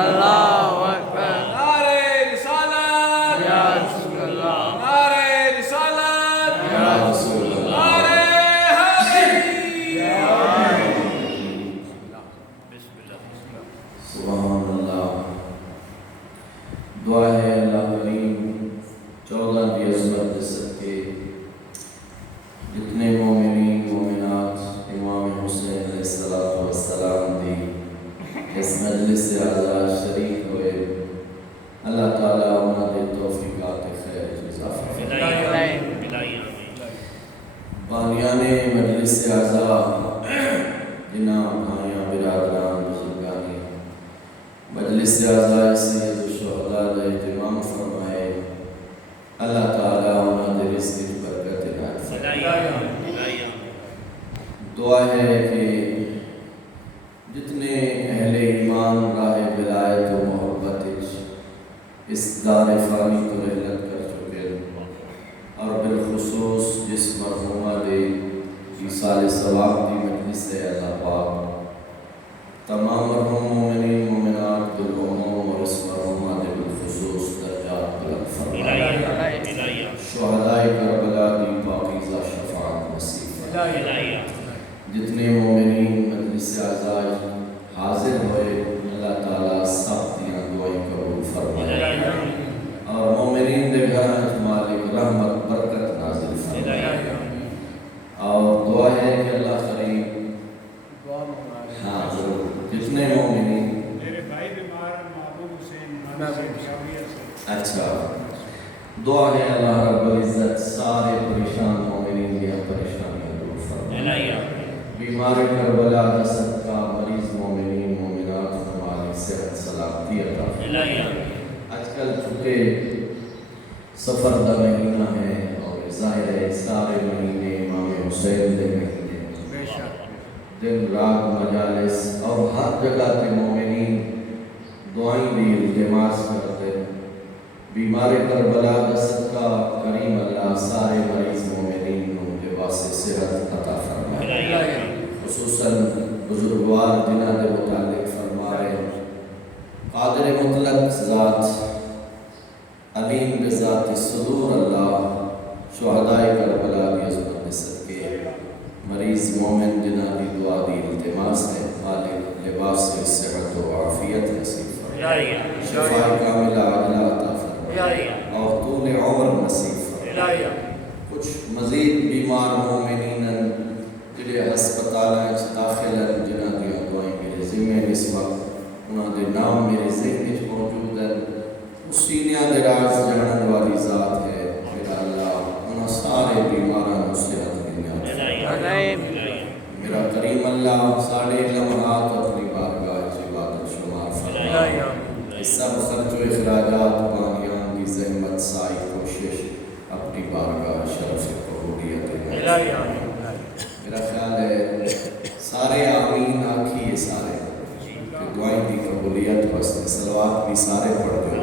اللہ اکبر نعرہ رسالت یا رسول اللہ نعرہ رسالت یا رسول اللہ نعرہ حیدری سبحان اللہ۔ دعا ہے اللہ کریم 14 کی عظمت دے صدقے جتنے مومنین مومنات امام حسین علیہ السلام دی اس مجلس سے آزاد شریک ہوئے، اللہ تعالیٰ انہاں دے توفیقات خیر اضافہ بانیان مجلس سے آزاد جناح بھائیاں برادران بزرگانی مجلس سے آزاد سید الشہداء کا اہتمام فرمائے، اللہ تعالیٰ انہاں دے رزق کی برکت عنایت فرمائے۔ دعا ہے کہ جتنے اہل ایمان راہ ولایت و محبت اس دار فانی کو رحلت کر چکے اور بالخصوص جس مرحومہ دے ایصال ثواب دی مجلس سے اللہ پاک تمام مرحوم مومنین مومنات بالعموم اور اس مرحومہ دے بالخصوص درجات بلند فرمائے، شہداء کربلا دی پاکیزہ شفاعت نصیب فرمائے۔ جتنے مومنین مجلس سے آزاد حاضر ہوئے اللہ تعالیٰ سب دیاں دعائیں قبول فرمائے اور مومنین دے گھراں مالک رحمت برکت نازل فرمائے۔ اور دعا ہے کہ اللہ کریم ہاں ضرور جتنے مومنین میرے بھائی بیمار محبوب حسین اچھا دعا ہے اللہ رب العزت سارے پریشان مومنین دیا پریشانیاں دور فرمائے، بیمار کربلا کا صدقہ مریض مومنین مومنات مالک صحت سلامتی عطا فرمائے۔ آج کل چونکہ سفر دا مہینہ ہے اور ظاہر ہے سارے مہینے امام حسین دے مہینے دن رات مجالس اور ہر جگہ تے مومنین دعائیں بھی التماس کرتے، بیمار کربلا کا صدقہ کریم اللہ سارے مریض مومنین کو لباس صحت عطا فرمائے، خصوصاً بزرگوار جنہ دے متعلق فرما رہے قادر مطلق ذات علیم بذات صدور اللہ شہداء کربلا کی عظمت صدقے مریض مومن جنہ دی دعا دی التماس ہے، مالک لباس صحت و عافیت نصیب فرمائے، شفاء کاملہ عاجلہ عطا فرمائے اور طول عمر نصیب فرمائے۔ کچھ مزید بیمار مومنین جڑے ہسپتالاں وچ داخل ہیں جنہاں دی دعائیں میرے ذمے اس وقت انہاں دے نام میرے ذہن وچ موجود ہیں، سینیاں دے راز جانن والی ذات ہے، میرا اللہ انہاں سارے بیماراں نوں صحت دینا، میرا کریم اللہ سارے لمحات اپنی بارگاہ وچ عبادت شمار فرمائے، اس سب خرچ و اخراجات بانیان دی زحمت سائی کوشش اپنی بارگاہ شرف قبولیت دینا۔ میرا خیال ہے سارے آمین آکھیے سارے کہ دعائیں دی قبولیت واسطے صلوات بھی سارے پڑھ دیں۔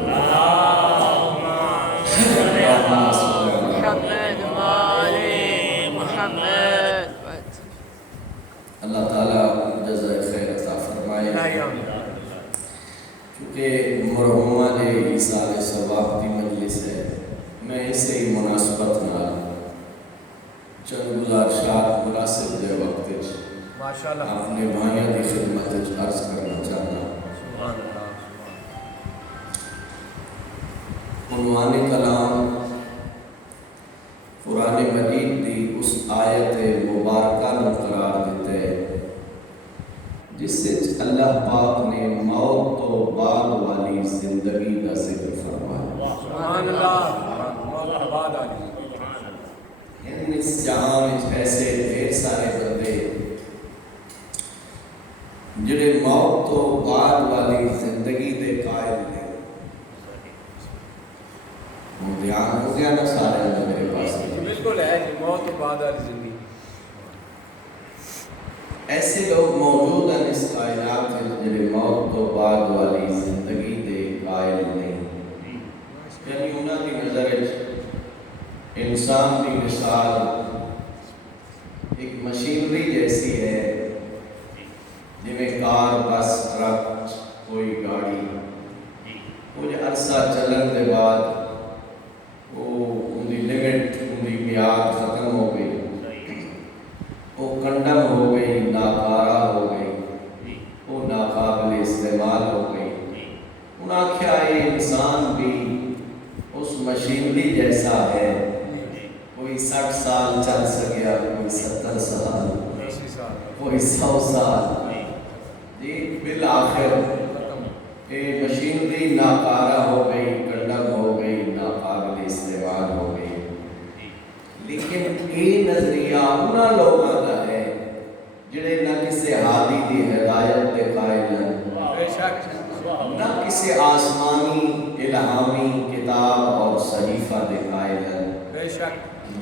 اللہ تعالیٰ جزائے خیر عطا فرمائے۔ چونکہ مرحومہ نے ایصال ثواب دی مجلس ہے، میں اسے ہی مناسبت نال چند گزارشات مناسب دے وقت اپنے بھائیاں دی خدمت عرض کرنا چاہتا ہوں۔ عنوان کلام قرآن مجید دی اس آیت مبارکہ نو قرار دیتے جس سے اللہ پاک نے موت تو بعد والی زندگی کا ذکر فرمایا۔ سبحان اللہ موت بعد والی اس جہاں میں ایسے ڈھیر سارے بندے جڑے موت تو بعد والی زندگی دے قائل نے، دھیان ہو گیا نا سارے میرے پاس؟ بالکل ہے جی، موت تو بعد والی زندگی۔ ایسے لوگ موجود ہیں اس کائنات میں جڑے موت تو بعد والی زندگی دے قائل نہیں، یعنی انہاں دی نظر انسان کی مثال ایک مشینری جیسی ہے، جی میں کار بس ٹرک کوئی گاڑی کچھ عرصہ چلن کے بعد وہ ان کی لمٹ ان کی میعاد ختم ہو گئی، وہ کنڈم ہو گئی، ناکارہ ہو گئی، وہ ناقابل استعمال ہو گئی۔ انہوں نے کہا یہ انسان بھی اس مشینری جیسا ہے، کوئی 60 سال چل سکیا، کوئی 70 سال، کوئی 100 سال، جی بالآخر یہ مشینری ناکارہ ہو گئی، کنڈم ہو گئی، ناقابل استعمال ہو گئی۔ لیکن یہ نظریہ انہوں لوگوں کا ہے جڑے نہ کسی ہادی کی ہدایت کے قائل ہیں، نہ کسی آسمانی الہامی کتاب اور صحیفہ کے قائل ہیں۔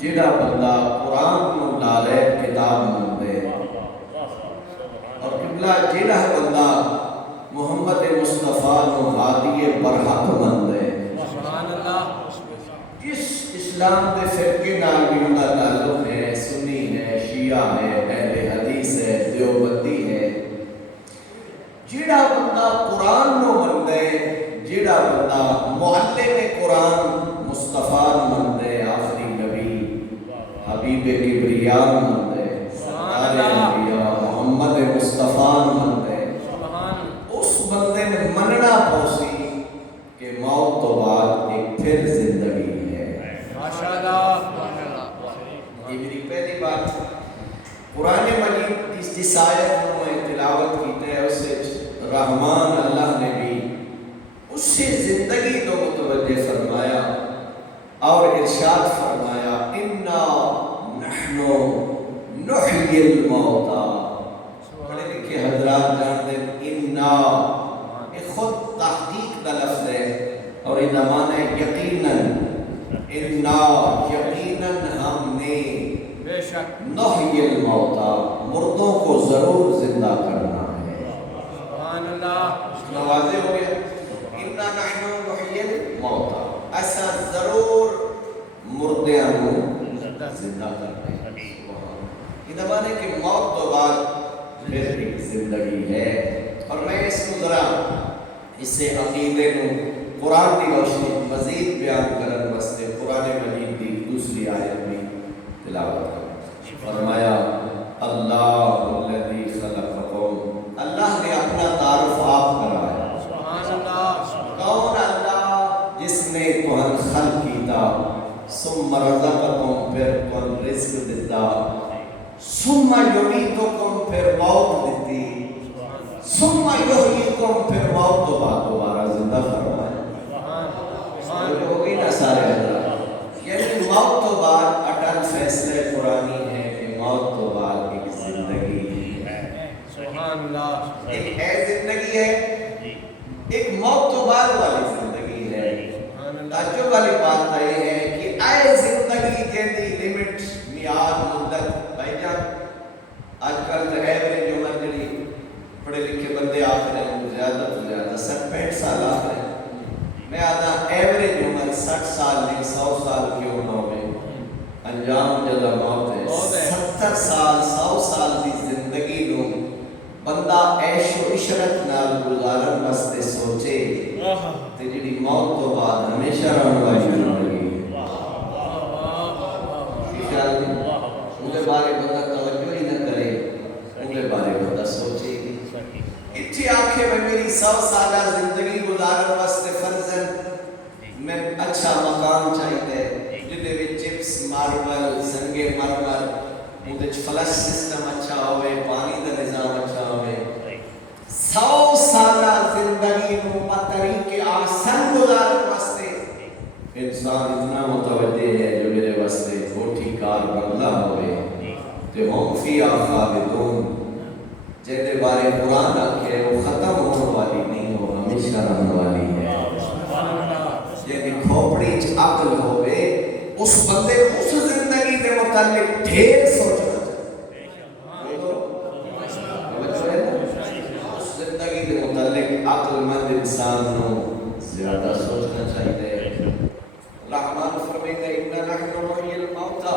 جڑا بندہ قرآن کو نالائق کتاب مانتے اور قبلہ جڑا بندہ محمد مصطفیٰ کو ہادی برحق مانتے، اس اسلام کے فرقے نال بھی ان کا تعلق ہے، سنی ہے، شیعہ ہے، اہل حدیث ہے، دیوبندی ہے۔ جڑا بندہ قرآن کو مانتے، جڑا بندہ معلم قرآن مصطفیٰ مانتے، آخری نبی حبیب کبریاء مانتے، سارے انبیاء محمد مصطفیٰ مانتے، اس بندے نے مننا پوسی کہ موت تو بعد ایک پھر زندگی ہے۔ یہ میری پہلی بات قرآن مجید جس آیت کو میں تلاوت کیتے ہیں، اس سے رحمان اللہ نے بھی اس سے زندگی کو متوجہ فرمایا اور ارشاد فرمایا اِنَّا نَحْنُ نُحْيِي الْمَوْتَى۔ پڑھے لکھے حضرات جانتے ہیں اِنَّا یہ خود تحقیق کا لفظ ہے اور یہ معنی ہے یقیناً، اِنَّا یقیناً ہم نے نحیی الموتى مردوں کو ضرور زندہ کرنا ہے۔ سبحان اللہ، واضح ہو گیا، اِنَّا نَحْنُ نُحْيِي الْمَوْتَى، ایسا ضرور مردیاں کو زندہ کرنا ہے۔ یہ معنی کہ موت تو بعد پھر ایک زندگی ہے۔ اور میں اس کو ذرا اس سے عقیدے کو قرآن کی روشنی مزید بیان کرنے واسطے قرآن مجید کی دوسری آیت میں تلاوت کروں۔ فرمایا اللہ الذی خلقکم، اللہ نے اپنا تعارف آپ کرایا۔ سبحان اللہ، کون اللہ؟ جس نے تمہیں خلق کیتا، ثم رزقکم، پھر تمہیں رزق دیتا، ثم یمیتکم، پھر موت دیتی، ثم یحییکم، پھر موت تو بعد دوبارہ زندہ فرمایا۔ ہو گئی نا سارے حضرات؟ یعنی موت تو بعد اٹل فیصلے قرآنی ہے کہ موت تو بعد ایک زندگی ہے۔ سبحان اللہ، ایک ہے زندگی ہے، ایک موت تو بعد والی زندگی ہے۔ تعجب والی بات یہ ہے کہ اے زندگی جیندی لمٹ میعاد مدت بھائی جان، آج کل تو ایوریج عمر جڑی پڑھے لکھے بندے آخر ہیں وہ زیادہ تو زیادہ 60-65 سال آخر ہیں۔ میں آدھا ایوریج عمر 60 سال نہیں 100 سال کیوں نہ ہوئے، انجام جدہ موت ہے۔ 70 سال 100 سال کی زندگی نو بندہ عیش و عشرت نال گزارن واسطے سوچے تے جڑی موت تو بعد ہمیشہ رہن والی زندگی ان کے بارے بندہ توجہ ہی نہ کرے، ان کے بارے بندہ سوچے اتھی آنکھیں میں میری 100 سالہ زندگی گزارن واسطے فرضاً میں اچھا مقام چاہیے جدے بھی چپس ماربل سنگے مرمر مجھے فلش سسٹم اچھا ہوئے، پانی دا نظام اچھا ہوئے۔ 100 سالہ زندگی کو طریقے آسان گزارن واسطے انسان اتنا متوجہ ہے جو میرے واسطے کوٹھی کار بنگلہ ہوئے تے ہم فی خالدون، جیسے بارے قرآن آکھے وہ ختم ہونے والی نہیں، وہ ہمیشہ رہنے والی ہے۔ جیسے کھوپڑی عقل ہوئے اس بندے اس زندگی کے متعلق ڈھیر سوچنا چاہیے، اس زندگی کے متعلق عقل مند انسان کو زیادہ سوچنا چاہیے۔ رحمان فرمائے اِنَّا نَحْنُ نُحْيِي الْمَوْتَى،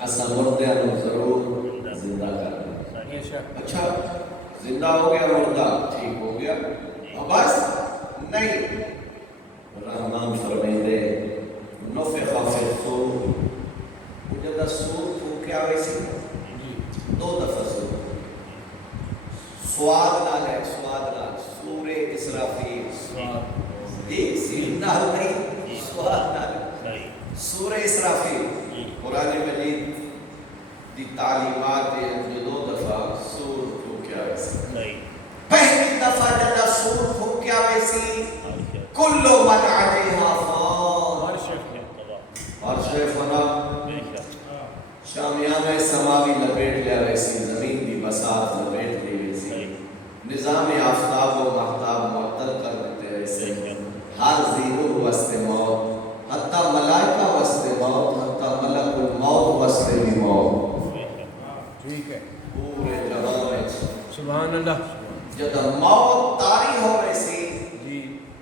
ایسا مردیاں کو ضرور زندہ کرنا۔ اچھا زندہ ہو گیا مردہ ٹھیک ہو گیا، بس نہیں رحمان فرمیندے نفخ فی الصور جب سور پھوکیا ویسی دو دفعہ سور سواد نال ہے سواد نال سور اسرافیل ایک سین نال نہیں سواد نال سور اسرافیل قرآن مجید دی تعلیمات جو دو دفعہ سور پھوکیا ویسی پہلی دفعہ جب سور پھوکیا ویسی کلو من علیہا فان عرش فنا شامیانہ سماوی لپیٹ لیا ویسی زمین دی بساط لپیٹ لی ویسی نظام آفتاب و محتاب معطل کر دیتے ویسے ہر زیرو وسط موت حتی ملائکہ وسط موت حتی ملک الموت وسط بھی موت ٹھیک ہے پورے جہاں میں سبحان اللہ جب موت طاری ہو ویسی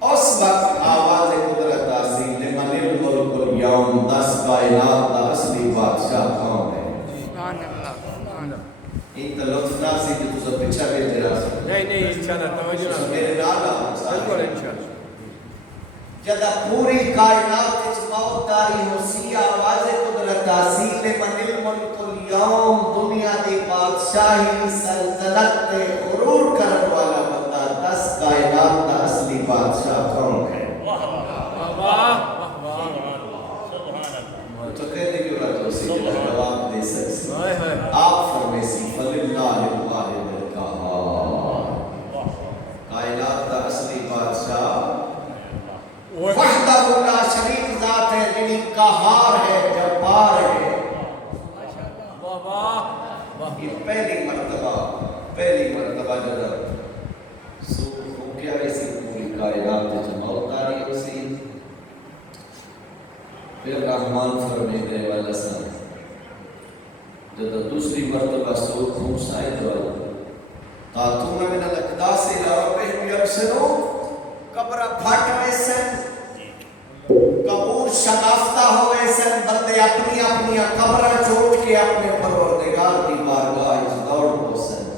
اس وقت آواز قدرت آسی لمن الملک اليوم 10 کائنات دا اصلی بادشاہ کون ہے سبحان اللہ ان لطف ناسی جو تو سب پچھا بیٹھے رہا نہیں انشاءاللہ توجہ نہ میرے نالا بالکل انشاءاللہ جب پوری کائنات اس موت داری ہو سی آواز قدرت آسی لمن الملک اليوم دنیا دی بادشاہی سلطنت غرور کرنے والا بندہ 10 کائنات دا اصلی بادشاہ کون ہے تو کہتے کیوں رہا جو اسی جب جواب دے سکتے آپ فرمیسی فللہ الواحد القہار کائنات دا اصلی بادشاہ وحدہ لا شریک ذات ہے جنہی قہار ہے جبار ہے یہ پہلی مرتبہ جب سور ہو کیا ویسی پوری کائنات جب موت آری اسی پھر رحمان فرمیدے والا سن جب دوسری مرتبہ سور ہوں سائد والا تاتون من الاقداس الى ربهم یبصرون قبر پھٹ ویسن قبور شگافتہ ہو ویسن بندے اپنی اپنی قبر چھوڑ کے اپنے پروردگار کی بارگاہ اس دوڑ کو سن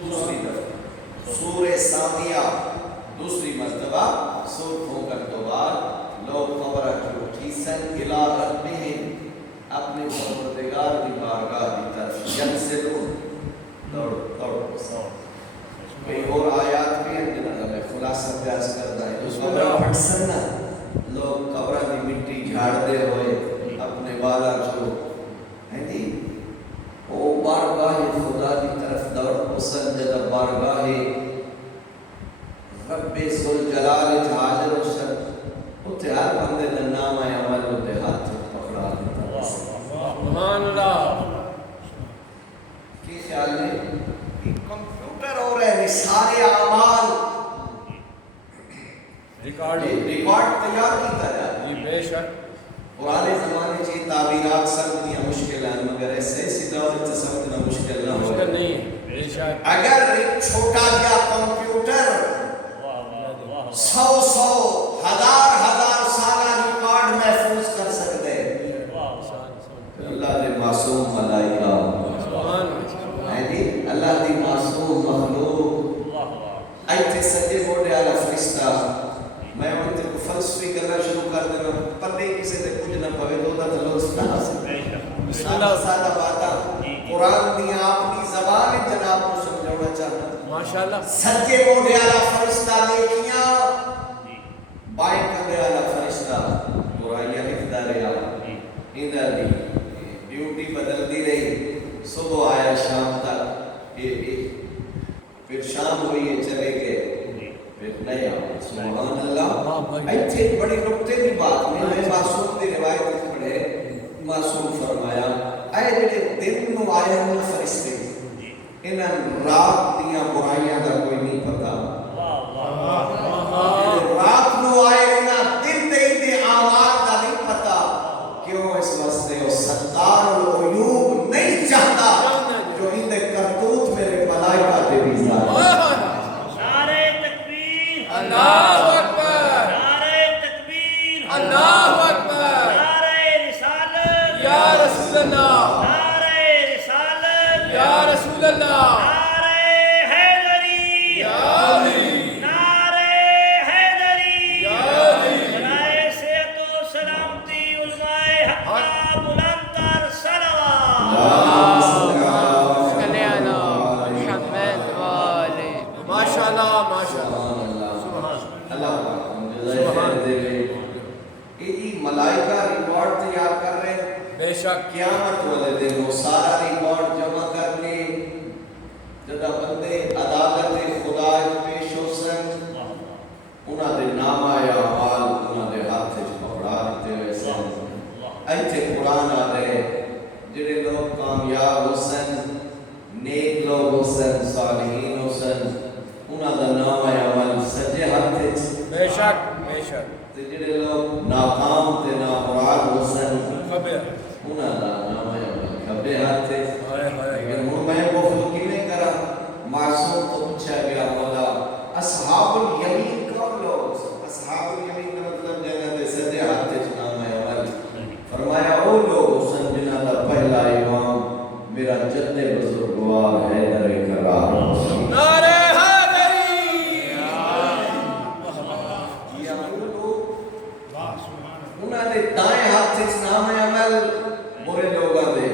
دوسری دفعہ سور ثانیہ دوسری مرتبہ سور پھونکن تو بعد لوگ قبر چھوٹی سن الى ربهم اپنے پروردگار کی بارگاہ کی طرف یبصرون دوڑ کوئی اور آیات بھی ہیں جنہاں میں خلاصہ پیاس کرتا ہے جو قبرہ پھٹ سننا لوگ قبرہ دی مٹی جھاڑ دے ہوئے اپنے والا جو ہے دی وہ بارگاہ خدا دی طرف دوڑ پسند جدہ بارگاہ رب ذوالجلال حاضر و شر اتحاد بندے دا نام ہے عمل اتحاد پکڑا دیتا سبحان اللہ کی خیال ہے کمپیوٹر ہو رہے ہیں سارے اعمال ریکارڈ تیار کیتا جاتا جی بے شک پرانے زمانے کی تعبیرات سمجھنی مشکل ہیں مگر ایسے سیدھا اور سمجھنا مشکل نہ ہو مشکل نہیں بے شک اگر ایک چھوٹا گیا کمپیوٹر 100 ہزار سالہ ریکارڈ محفوظ کر سکتے اللہ دے معصوم ملائکہ اللہ دی معصوم مخلوق ایتھے سجے موڑے والا فرشتہ میں انتے کو فلسفی کرنا شروع کر دینا پلے کسی دے کچھ نہ پوے دو دا لطف نہ حاصل سادہ باتا قرآن دی اپنی زبان جناب کو سمجھونا چاہتا ماشاءاللہ سجے موڑے والا فرشتہ دیکھیاں بائیں کندے والا فرشتہ برائیاں لکھتا رہا ادھر دی ڈیوٹی بدل دی رہی صبح آیا شام تک پھر شام ہوئی ہے چلے گئے پھر نہیں آیا سبحان اللہ ایتھے بڑی نکتے کی بات میں معصوم دی روایت پڑھے معصوم فرمایا اے جڑے دن نو آیا نہ فرشتے انہاں رات دیاں برائیاں دا کوئی نہیں پتا رات نو آئے نہ دن دے اعمال دا نہیں پتا کیوں اس واسطے وہ ستار العیوب نہیں چاہتا جو ان دے کرتوت میرے ملائکہ دے بھی ظاہر نعرہ تکبیر اللہ اکبر نعرہ تکبیر اللہ اکبر نعرہ رسالت یا رسول اللہ نعرہ رسالت یا رسول اللہ نعرہ حیدری شک قیامت والے دن وہ سارا ریکارڈ جمع کر کے جدا بندے عدالت خدا پیش ہو سن انہاں دے نام آیا اعمال انہاں دے ہاتھ وچ پکڑا دیتے ہوئے سن ایتھے قرآن آ رہے جڑے لوگ کامیاب ہو سن نیک لوگ ہو سن صالحین ہو سن انہاں دا نام آیا عمل سجے ہاتھ وچ بے شک بے شک تے جڑے لوگ ناکام تے نامراد ہو سن خبر انہاں دا نام آیا عمل کھبے ہاتھ وچ ہائے ہائے لیکن ہن میں بخل کیویں کرا معصوم تو پوچھا گیا مولا اصحاب الیمین کون لوگ اصحاب الیمین کا مطلب جنت دے سجے ہاتھ وچ نام ہے عمل فرمایا وہ لوگ سن جنہاں دا پہلا امام میرا جد بزرگوار حیدر کرار نعرہ حیدری انہاں دے دائیں ہاتھ وچ نام ہے عمل برے لوگاں دے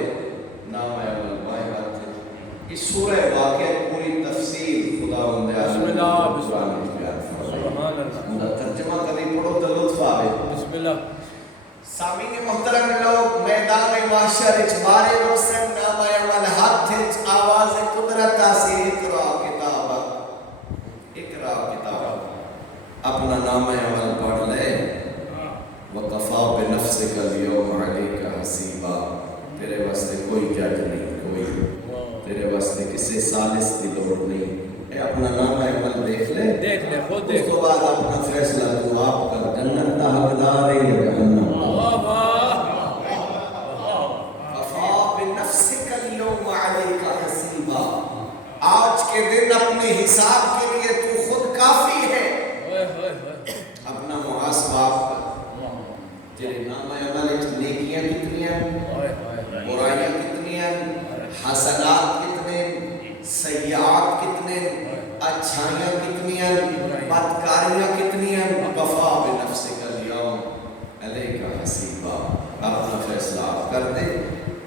نام ہے عمل بائیں ہاتھ وچ اس سورہ واقعہ پوری تفصیل خداوند بسم اللہ بسم اللہ سبحان اللہ ان کا ترجمہ کبھی پڑھو تو لطف آئے بسم اللہ سامعین محترم لوگ میدان محشر وچ مارے روسن نام عمل ہاتھ وچ آواز قدرت سے اقرا کتاب اپنا نام عمل پڑھ لے وقفا بنفسک اليوم علیک حسیبا تیرے واسطے کوئی جج نہیں کوئی تیرے واسطے کسی سالس کی لوڑ نہیں اے اپنا نام عمل دیکھ لے خود اس دیکھ کے بعد اپنا فیصلہ تو آپ کا جنت کا حقدار ہے یا جہنم واہ واہ وفا بنفسک اليوم علیک حسیبا آج کے دن اپنے حساب کے لیے تو خود کافی ہے ہوئے ہوئے ہوئے اپنا محاسبہ آپ کر تیرے نام عمل وچ نیکیاں کتنی ہیں ہوئے ہوئے برائیاں کتنی ہیں حسنات کتنے سیئات کتنے اچھائیاں کتنی ہیں بدکاریاں کتنی ہیں وفا بنفسک اليوم علیک حسیبا اپنا فیصلہ آپ کر دے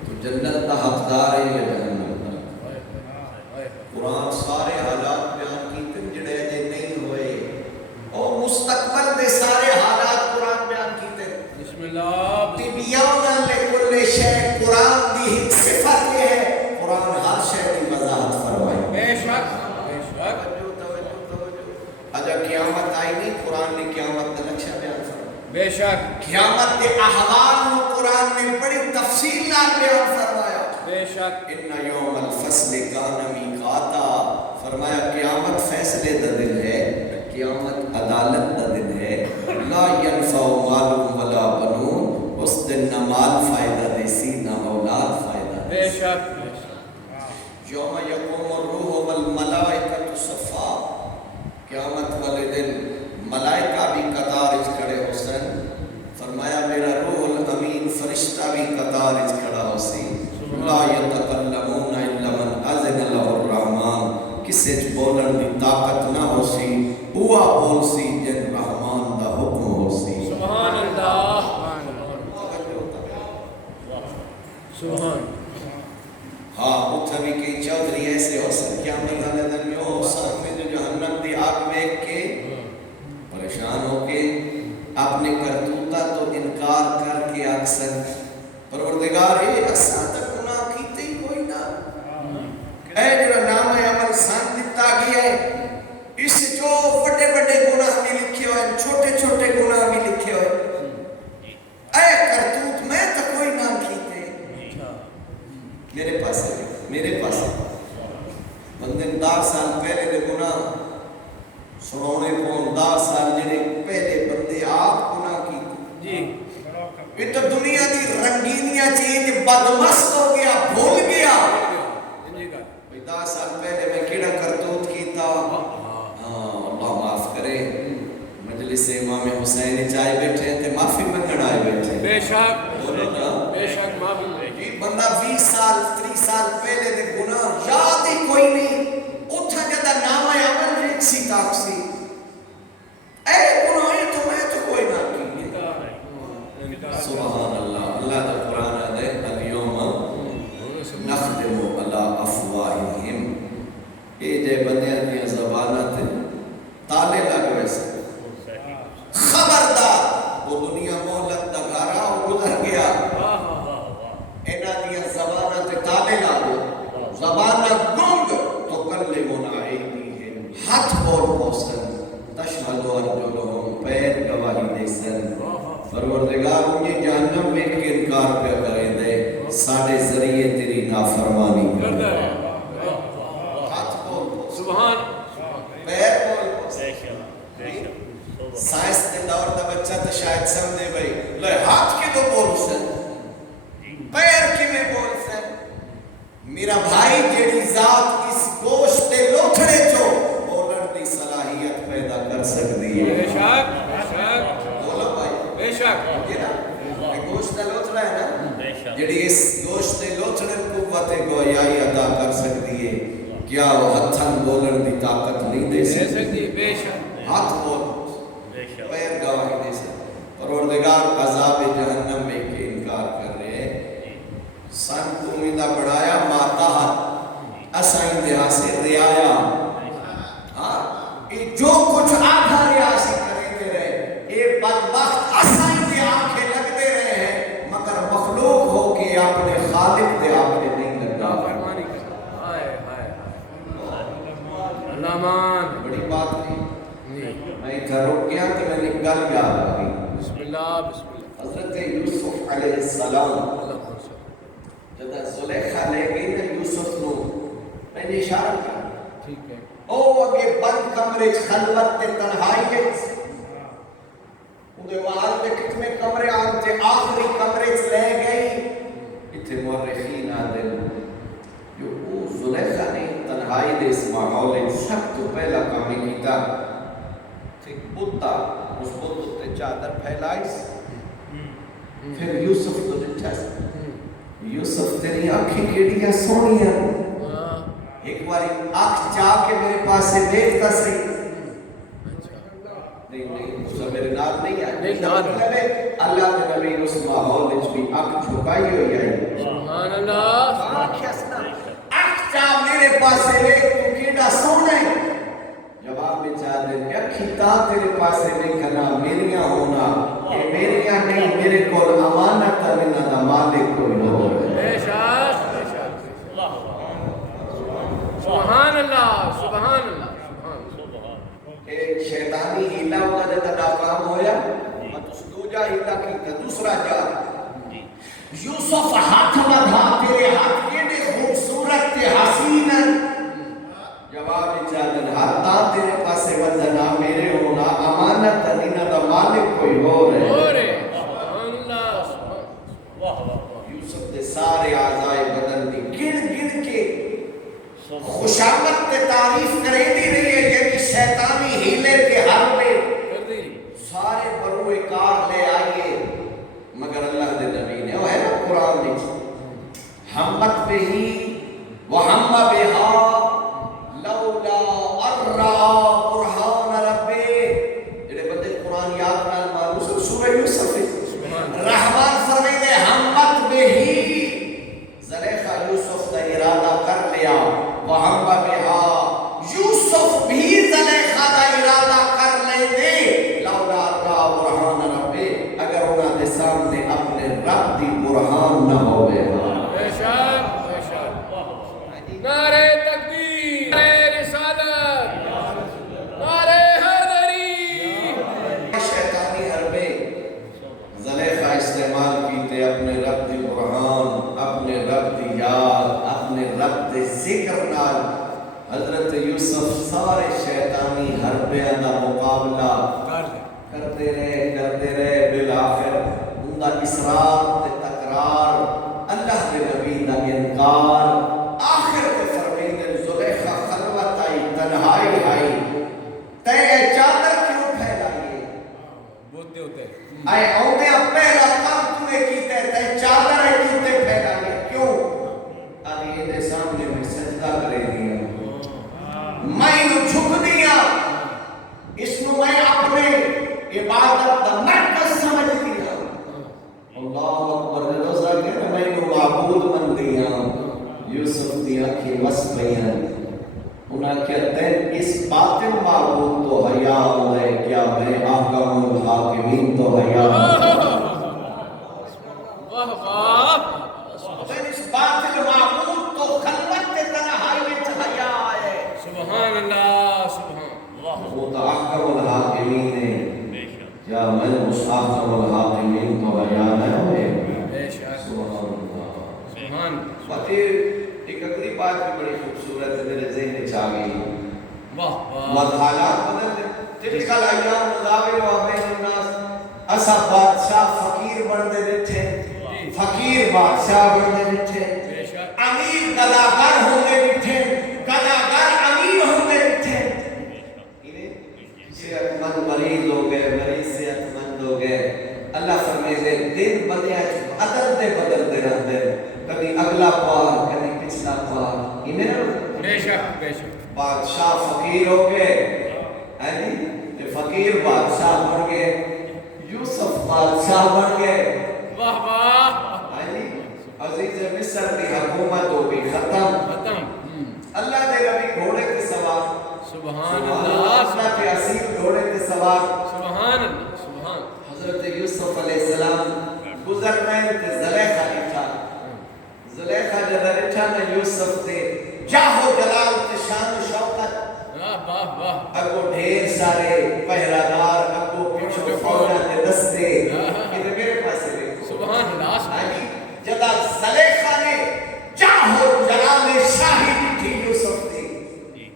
تو جنت کا حقدار ہے یا جہنم کا قرآن سارے حالات بیان کیتے جڑے جے نہیں ہوئے اور مستقبل دے سارے حالات قرآن بیان کیتے بسم اللہ تبیانا لکل شے قرآن دی ایک صفت یہ ہے قرآن ہر شے کی وضاحت فرمائے بے شک بے شک اجا قیامت آئی نہیں قرآن نے قیامت کا نقشہ بیان فرمایا بے شک قیامت کے احوال کو قرآن نے بڑی تفصیل نال بیان فرمایا بے شک ان یوم الفصل کان میقاتا فرمایا قیامت فیصلے دا دن ہے قیامت عدالت دا دن ہے لا ينفع مال ولا بنون اس دن نہ مال فائدہ دیسی نہ اولاد فائدہ بے دیسی شک یوم یقوم الروح والملائکۃ صفا قیامت والے دن ملائکہ بھی قطار وچ کھڑے ہو سن فرمایا میرا روح الامین فرشتہ بھی قطار وچ کھڑا ہو سی لا یتکلمون الا من اذن له الرحمن کسے چ بولن دی طاقت نہ ہو سی ہوا بول سی جن رحمان دا حکم ہو سی سبحان اللہ سبحان ہاں اتھا بھی کئی چودھری ایسے ہو سن قیامت والے دن میں ہو سامنے جو جہنم دی آگ دیکھ کے پریشان ہو کے اپنے کرتوتا تو انکار کر کے اکثر پروردگار اساں تے گناہ کیتے ہی کوئی نہ اے جڑا نام عمل سان دتا گیا ہے اس جو بڑے بڑے گناہ بھی لکھے ہوئے چھوٹے چھوٹے گناہ بھی لکھے ہوئے اے کرتوت میں تو کوئی نہ کیتے میرے پاس بندے 10 سال پہلے دے گناہ سنونے کون 10 سال جڑے پہلے بندے آپ گناہ کیتے جی یہ تو دنیا دی رنگینیاں چیز بدمست ہو گیا بھول گیا 10 سال پہلے میں کیڑا کرتوت کیتا اللہ معاف کرے مجلس امام حسین چائے بیٹھے تے معافی منگن آئے بیٹھے بے شک بے شک معافی بندہ 20 سال 30 سال پہلے دے گناہ یاد ہی کوئی نہیں اتھا جدا نام عمل ایک سی تاکسی اے گناہ تو میں تو کوئی نہ کی سبحان اللہ اللہ کا قرآن ہے اليوم نختم علی افواہہم یہ جے بندیاں دی زباناں تے تالے لگ ویسے خبردار وہ دنیا مہلت دا گھارا وہ گزر گیا ہاتھ بول پوسن تشہد ارجلہم پیر گواہی دے سن پروردگار مجھے جہنم میں کے انکار پہ کرے دے ساڑھے ذریعے تیری نافرمانی کر دے ہاتھ بول پوسن سبحان پیر بول پوسن سائنس دے دور دا بچہ تا شاید سمجھے بھئی لے ہاتھ کے دو بول سن پیر کی میں بول سن میرا بھائی جیڑی ذات اس گوشت دے لوتھڑے چو بولن دی صلاحیت پیدا کر سکتی ہے بے شک بولو بھائی بے شک یہ نا یہ گوشت دے لوتھڑا ہے نا جیڑی اس گوشت دے لوتھڑے قوت گویائی عطا کر سکتی ہے کیا وہ ہتھن بولن دی طاقت نہیں دے سکتی بے شک ہاتھ بول پیر گواہی دے سکتے پروردگار عذاب جہنم میں کے انکار کر رہے ہیں سن تمیدہ بڑھایا ماتا اسائن دہا سے ریایا جو کچھ آدھا ریاسی کریں دے رہے اے بدبخت اسائن دے آنکھیں لگ دے رہے ہیں مگر مخلوق ہو کے اپنے خالق دے آنکھیں نہیں لگا فرمانی کر ہائے ہائے اللہ مان بڑی بات نہیں میں ادھر رک گیا کہ میں نے گل یاد آ گئی بسم اللہ بسم اللہ حضرت یوسف علیہ السلام جب زلیخا لے گئی نا یوسف نو میں نے اشارہ کیا ٹھیک ہے او اگے بند کمرے خلوت تے تنہائی اندے وہاں میں کتنے کمرے آنتے آخری کمرے لے گئی اتنے مورخین آدھے جو او زلیخا نے تنہائی دے اس ماحول سب تو پہلا کامی کیتا بتا اس بت تے چادر پھیلائیس پھر یوسف کو ڈٹھا یوسف تیری آنکھیں کیڑیاں سونیاں ایک باری آنکھ چاہ کے میرے پاس سے دیکھتا سی نہیں اس میرے نال نہیں آئے اللہ کے نبی اس ماحول وچ بھی آنکھ جھکائی ہوئی آئی سبحان اللہ آنکھ چاہ میرے پاس سے دیکھ تو کیڑا سونا ہے جواب میں چاہ دیں کہ کھتا تیرے پاسے نہیں کھنا میریاں ہونا یہ میریاں نہیں میرے کو امانت تمنا دا مالک کوئی ہو بے شک سبحان اللہ سبحان اللہ ایک شیطانی ہیلا ہوتا جتا ناکام ہویا مت اس دوجہ ہیلا کی دوسرا جا یوسف ہاتھ بدھا تیرے ہاتھ کے دے خوبصورت تے حسین جواب چاہدن ہاتھاں تیرے پاسے وزنا میرے ہونا امانت دینا دا مالک کوئی ہو رہے یوسف دے سارے اعضائے بدن دی گن گن کے خوشامت تے تعریف کرے دی رہی ہے یعنی شیطانی ہیلے کے حل پہ سارے بروئے کار لے آئیے مگر اللہ دے نبی نے وہ ہے نا قرآن میں ہمت پہ ہی وہم بہا لولا ارّا برہان ربی جڑے بندے قرآن یاد نال معلوم سورہ یوسف رحمان فرمیدے ہمت بے ہی زلیخا یوسف دا ارادہ کر لیا وہم بہا یوسف بھی زلیخا دا ارادہ کر لے دے لولا ارّا برہان ربی اگر انہاں دے سامنے اپنے رب دی برہان نہ ہوئے بے شک نعرہ تکبیر نعرہ رسالت نعرہ حیدری شیطانی حربے زلیخا استعمال کیتے اپنے رب دی برہان اپنے رب دی یاد اپنے رب دی ذکر نال حضرت یوسف سارے شیطانی حربیاں دا مقابلہ کرتے رہے بالآخر ان دا اصرار تے تکرار اللہ کے نبی دا انکار آخر کے فرمین زلیخا خلوت آئی تنہائی آئی تے چادر کیوں پھیلائیے بہت ہوتے آئے اوندے پہلا کام تو نے کیتے تے چادر کیوں تے پھیلائیے کیوں آگے یہ سامنے میں سجدہ کرے دیا میں انہوں جھک دیا اس نو میں اپنے عبادت دا مرکز سمجھ دیا اللہ اکبر روزہ کہنا میں انہوں معبود من دیا یوسف دیا کی وصف بیان انہاں کہتے ہیں اس باطن معبود تو حیا ہوئے کیا میں احکام الحاکمین تو حیا واہ واہ اس باطن معبود تو خلوت تنہائی میں حیا ہے سبحان اللہ سبحان حالات بدل دے تلکل ایام نداولها بین الناس اسا بادشاہ فقیر بندے بیٹھے فقیر بادشاہ بندے بیٹھے امیر گداگر ہوندے بیٹھے گداگر امیر ہوندے بیٹھے صحت مند مریض ہو گئے مریض صحت مند ہو گئے اللہ فرمائے دن بدیا بدلتے رہتے کبھی اگلا پار کبھی پچھلا پار یہ میرا بے شک بادشاہ فقیر ہو گئے فقیر بادشاہ بن گئے یوسف بادشاہ بن گئے واہ واہ عزیز مصر کی حکومت ہو گئی ختم اللہ دے نبی گھوڑے کے سوار سبحان اللہ اللہ کے اصیل گھوڑے کے سوار سبحان اللہ سبحان حضرت یوسف علیہ السلام گزر رہے تھے زلیخا اٹھا زلیخا جب اٹھا میں یوسف تھے جاہو جلال تے شان و شوقت واہ واہ اگو ڈھیر سارے پہرادار اگو پیچھو فوجا دے دستے ادھر میرے پاس دیکھو سبحان اللہ جدا زلیخا نے جاہو جلال شاہی اٹھی یوسف تھے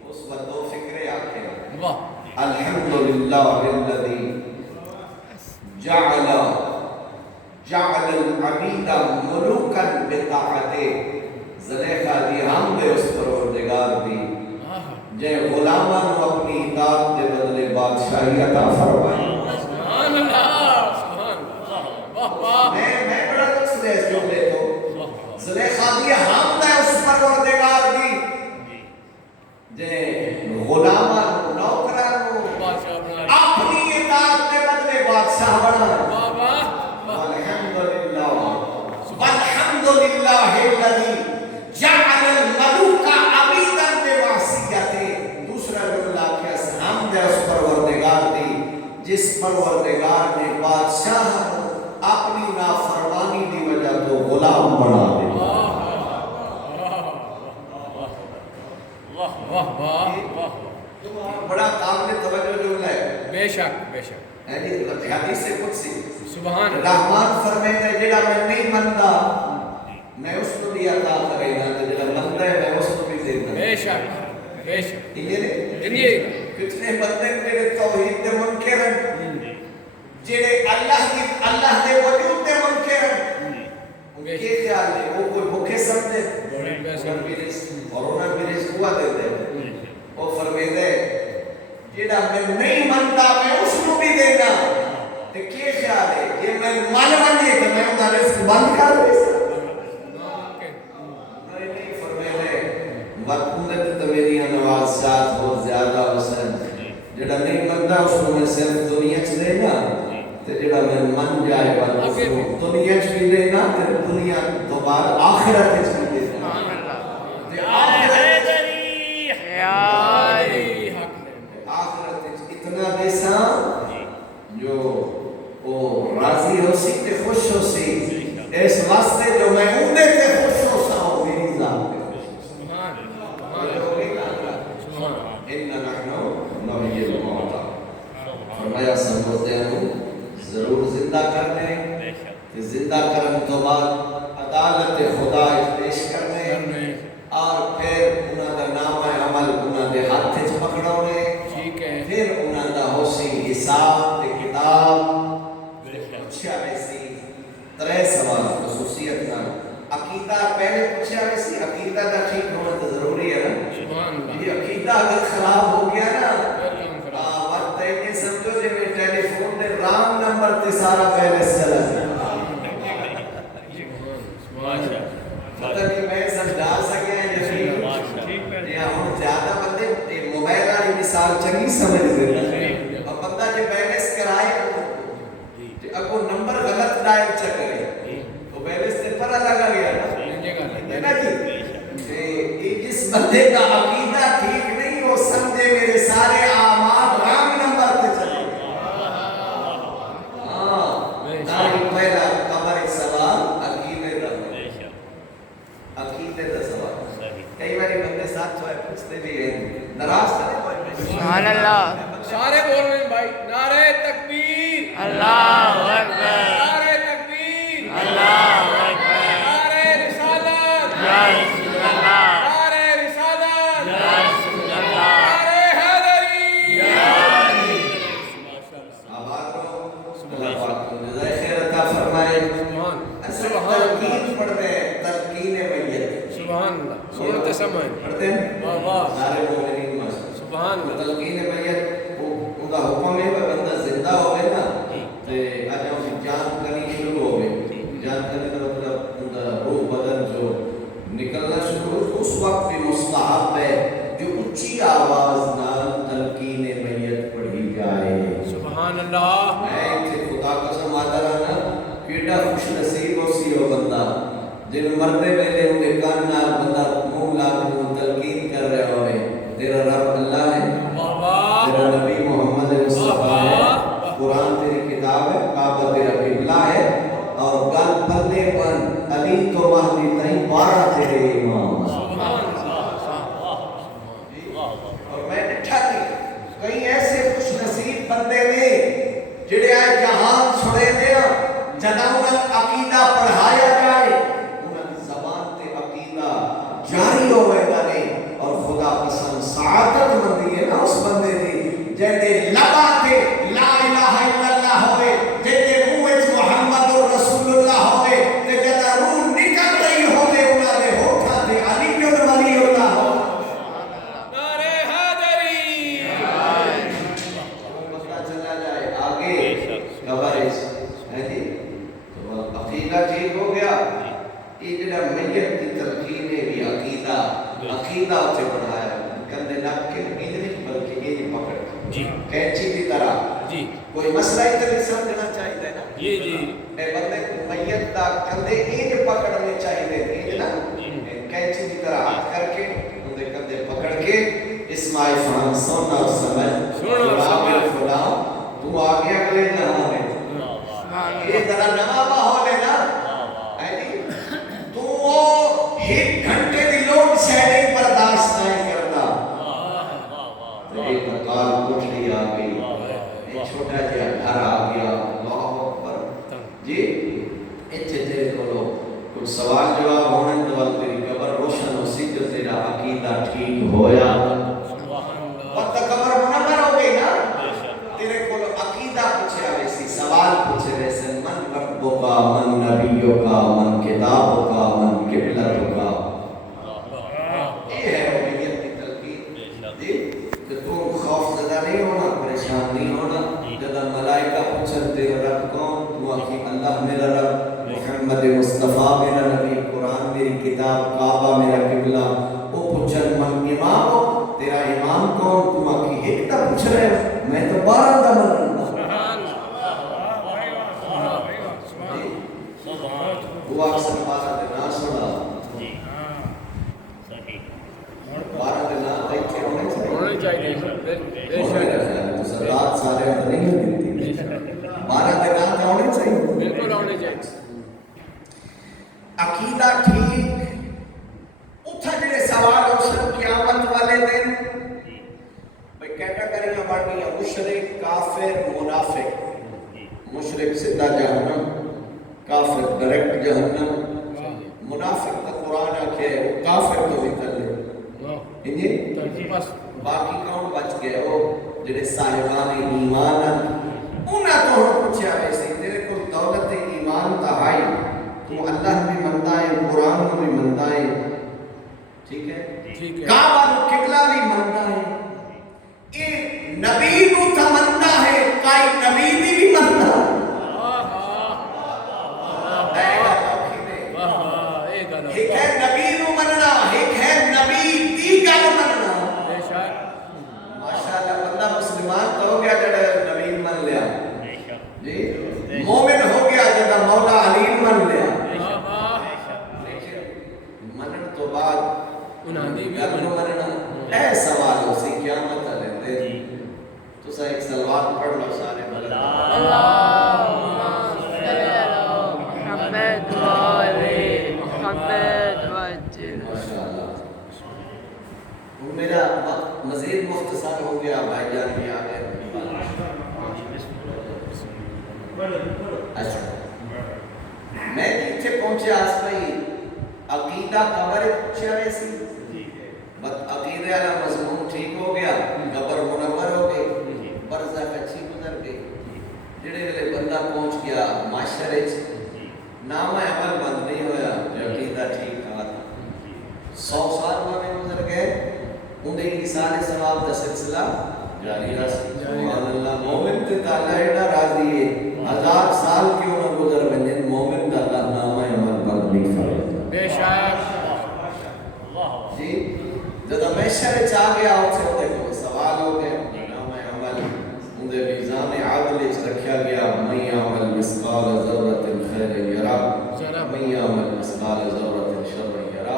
اس وقت دو فکرے آکے واہ الحمدللہ الذی جعل العبید ملوکا بطاعتے زلیخا دی ہم دے اس پروردگار دی جے غلاماں نو اپنی اطاعت دے بدلے بادشاہی عطا فرمائی سبحان اللہ سبحان اللہ واہ واہ میں بڑا لطف دے اس جملے کو زلیخا دی ہم دے اس پروردگار دی جے غلاماں نو نوکراں نو اپنی اطاعت دے بدلے بادشاہ بنا والحمدللہ الذی جعل الملوک عبیدا بمعصیتہ دوسرا جملہ کیا حمد ہے اس پروردگار دی جس پروردگار نے بادشاہ اپنی نافرمانی دی وجہ تو غلام بنا دیا واہ واہ واہ بڑا قابل توجہ جملہ ہے بے شک حدیث سے قدسی سبحان اللہ رحمان فرمائے جڑا میں نہیں مندا میں اس کو بھی عطا کرے گا جڑا مندا ہے میں اس کو بھی دے گا بے شک یہ کتنے بندے میرے توحید دے منکر ہیں جڑے اللہ دے وجود دے منکر ہیں ان کے خیال میں وہ کوئی بھوکے سمجھے اور انہوں نے رزق ہوا دیتے ہیں وہ فرمائے جڑا میں نہیں مندا میں اس کو بھی دے گا تے کیا خیال ہے کہ میں من منگے تو میں انہاں رزق بند کر دے نہیں فرمائے وقت تو میری نوازات بہت زیادہ حسن جڑا نہیں مندا اس کو میں صرف دنیا چ دے گا تے جڑا میں من جائے گا اس کو دنیا چ بھی دے گا تے دنیا تو بعد آخرت چ بھی دے گا تے آخرت اتنا دیسا جو وہ راضی ہو سی تے خوش ہو سی اس واسطے جو میں اندے تے خوش ہو سا ہوں میری ذات تے اننا نحنو نحیی الموتى فرمایا سمجھتے ہیں ضرور زندہ کرنے کہ زندہ کرنے تو بعد عدالت خدا پیش کرنے اور پھر انہاں دا نام عمل انہاں دے ہاتھ وچ پکڑاونے ٹھیک ہے پھر انہاں دا ہو سی حساب تے کتاب پوچھا ویسی ترے سوال خصوصیت نال عقیدہ پہلے پوچھا ویسی عقیدہ دا ٹھیک ہونا تو ضروری ہے نا سبحان اللہ یہ عقیدہ اگر خراب ہو گیا نا وقت ہے کہ سمجھو جی میں ٹیلی فون دے رام نمبر تے سارا بیلنس چلا جائے پتہ نہیں میں سمجھا سکیا ہے یا ہم زیادہ بندے موبائل والی مثال چنگی سمجھ دے اور بندہ جو بیلنس کرائے اگو نمبر غلط ڈائل چ کرے تو بیلنس تے پتہ لگا گیا نا جی جس بندے کا عقیدہ ٹھیک نہیں وہ سمجھے میرے سارے اعمال رام نمبر تے چلے پہلا کمر سوال عقیدے دا سوال کئی باری بندے ساتھ جو ہے پوچھتے بھی ہیں ناراض کرے کوئی سبحان اللہ سارے بول رہے ہیں بھائی نعرہ تکبیر اللہ اکبر نعرہ تکبیر اللہ اکبر نعرہ رسالت یا رسول اللہ نعرہ رسالت یا رسول اللہ نعرہ حیدری جن مردے ویلے انہیں کان نال بندہ منہ لا کے تلقین کر رہے ہوئے تیرا رب اللہ ہے، تیرا نبی محمد مصطفیٰ ہے، قرآن تیری کتاب ہے، کعبہ تیرا قبلہ ہے، اور گل پلے پر علی تو مہدی تئیں 12 تیرے امام۔ اور میں ڈٹھا تھی کئی ایسے خوش نصیب بندے نے جڑے آئے جہان چھڑے دیا جنہوں نے عقیدہ پڑھایا جائے انہوں نے زبان تے عقیدہ جاری ہوئے گانے، اور خدا قسم سعادت مندی ہے نا اس بندے دی جہدے لبا تے لا الہ الا اللہ ہوئے، جہدے منہ محمد رسول اللہ ہوئے، تے جدا روح نکل رہی ہوئے انہاں دے ہوٹھاں تے علی بن ولی اللہ ہو۔ نعرہ حیدری پتہ چلا جائے آگے کوارث ہے جی تو عقیدہ ٹھیک ہو گیا، یہ جڑا میت کی تلقین ہے بھی عقیدہ اتنے پڑھایا کندے نہ کہ نہیں بلکہ یہ پکڑ کینچی کی طرح کوئی مسئلہ ہی تو نہیں سمجھنا چاہیے نا جی جی اے بندے میت دا کندے یہ پکڑنے چاہیے یہ نا کینچی کی طرح ہاتھ کر کے اندے کندے پکڑ کے اسماعیل فران سونا سمجھ فلاں تو آگے اگلے جہاں میں یہ ذرا نواں ماحول ہے نا تو وہ ایک گھنٹے دی لوڈ شیڈنگ برداشت نہیں کرتا تو ایک مکال کوٹھڑی آ گئی ایک چھوٹا جہا گھر آ گیا اللہ اکبر جی اتنے تیرے کو کچھ سوال جواب ہونے تو تیری قبر روشن ہو سی جو تیرا عقیدہ ٹھیک ہویا وقت قبر منور ہو گئی نا تیرے کو عقیدہ پوچھے آئے سی سوال پوچھے ویسے من ربکا من نبیکا من کتابکا من قبلتکا یہ ہے امیت کی تلقین جی کہ تم خوف زدہ نہیں ہونا پریشان نہیں ہونا جب ملائکہ پوچھن تیرا رب کون تو آخی اللہ میرا رب محمد مصطفیٰ میرا نبی قرآن میری کتاب کعبہ میرا قبلہ وہ پوچھن من امام ہو تیرا امام کون تم آخی ایک تا پوچھ رہے ہو میں تو 12 دا من رہا وہ اکثر 12 دن نہ سنا 12 دن نہ دیکھے ہونے چاہیے رات سارے ہم نہیں ہوتی 12 دن نہ ہونے چاہیے بالکل ہونے چاہیے عقیدہ ٹھیک اتھا جڑے سوال ہوسن قیامت والے دن بھئی کیٹاگریاں بڑھ گئی مشرک کافر منافق مشرک سدھا جہنم کافر ڈائریکٹ جہنم منافق کا قرآن آکھے وہ کافر تو بھی کر لے باقی کون بچ گئے ہو جڑے صاحبان ایمان انہاں تو ہم پوچھا ویسے تیرے کو دولت ایمان تہائی تو اللہ بھی منتا ہے قرآن کو بھی منتا ہے ٹھیک ہے کعبہ کو قبلہ بھی منتا ہے یہ نبی کو تمنا ہے کائی نبی بھی منتا ہے ایک ہے نبی نو مننا ایک ہے نبی دی گل مننا ماشاءاللہ بندہ مسلمان تو ہو گیا جڑا نبی من لیا جی مومن ہو گیا جڑا مولا علی من لیا منن تو بعد انہاں دی گل مننا اے سوال ہو سی قیامت والے دن تو سا ایک سلوات پڑھ لو سارے اللہم صلی علی محمد و آلِ محمد وجل ماشاءاللہ میرا وقت مزید مختصر ہو گیا بھائی جان بھی آ گئے اچھا میں نیچے پہنچے آس پہی عقیدہ قبر پوچھا رہے سی عقیدہ والا مضمون ٹھیک ہو گیا قبر منور ہو گئی برزخ اچھی گزر گئی جڑے ویلے بندہ پہنچ گیا معاشرے نام عمل بند نہیں ہویا عقیدہ ٹھیک کہا تھا 100 سال میں گزر گئے انہیں انسان ثواب دا سلسلہ جاری رہا سبحان اللہ مومن تے تعالیٰ ایڈا راضی ہے 1000 سال کیوں نہ گزر بنجن مومن دا اللہ نام عمل بند نہیں فرد بے شک جی جب میں شرع چاہ گیا آپ سے دیکھو سوال ہو گئے نام عمل انہیں میزان عادل رکھا گیا میں عمل مسقال ذرۃ خیر یرا ومن یعمل مثقال ذرۃ شرا یرہ،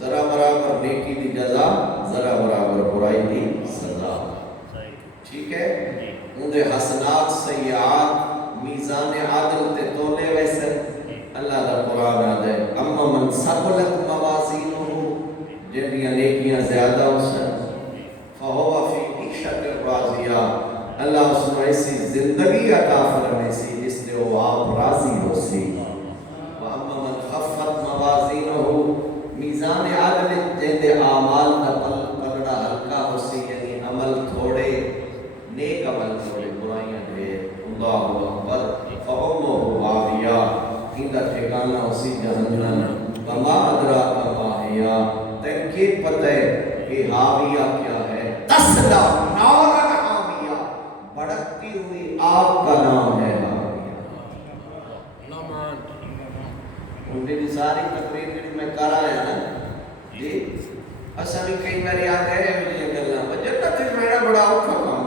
ذرا برابر نیکی دی جزا، ذرا برابر برائی دی سزا، ٹھیک ہے؟ اندے حسنات سیئات میزان عادل تے تولے ویسے اللہ دا قرآن آدھے اما من ثقلت موازینہ، جنہیاں نیکیاں زیادہ اسن فہو فی عیشۃ راضیہ، اللہ اس نے ایسی زندگی عطا فرمائے سی جس سے وہ آپ راضی ہو سی۔ واما من خفت موازینہ، میزان عادل جندے اعمال دا پلڑا ہلکا ہو سی، یعنی عمل تھوڑے، نیک عمل تھوڑے، برائیاں ڈھیر، اللہ اکبر، فأمہ ہاویہ، ان کا ٹھکانہ اسی جہنم، وما ادراک ما ہی، تنقید پتہ ہے کہ حاویہ کیا ہے، تسلا نارا حاویہ، بڑھتی ہوئی آگ کا نام ہے حاویہ۔ ان کی ساری تقریر میں کر آیا نا جی، اصلا بھی کئی باری آ گئے مجھے گلنا جنت میرا بڑا اوکھا کام،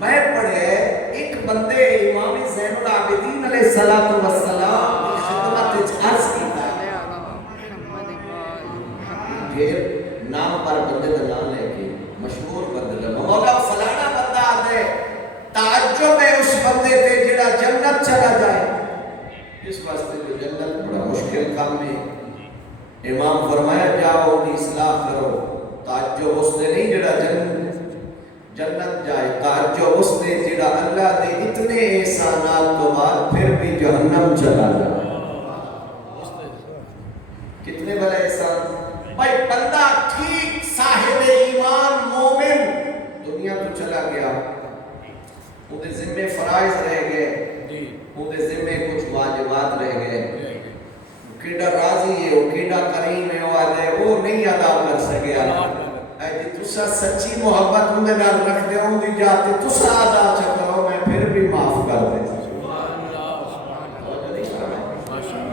میں پڑھے ایک بندے امام زین العابدین علیہ السلام کی خدمت عرض کی تھا، پھر نام پر بندے کا نام لے کے مشہور بندے لگا، مولا فلانا بندہ آدھے تعجب ہے اس بندے تے جڑا جنت چلا جائے، اس واسطے جو جنت بڑا مشکل کام ہے۔ امام فرمایا جاؤ ان کی اصلاح کرو، تعجب اس نے نہیں جڑا جنت جائے، تعجب اس نے جڑا اللہ دے اتنے احسانات تو بعد پھر بھی جہنم چلا جائے۔ کتنے بڑے احسان، بھائی بندہ ٹھیک صاحب ایمان مومن دنیا تو چلا گیا، ان کے ذمہ فرائض رہ گئے، ان کے ذمہ کچھ واجبات رہ گئے، کیڑا راضی ہے وہ، کیڑا کریم ہے وہ، آدھے وہ نہیں ادا کر سکیا، اے جی تسا سچی محبت ان نال رکھ دے ان دی جاتے تسا ادا چکرو میں پھر بھی معاف کر دے۔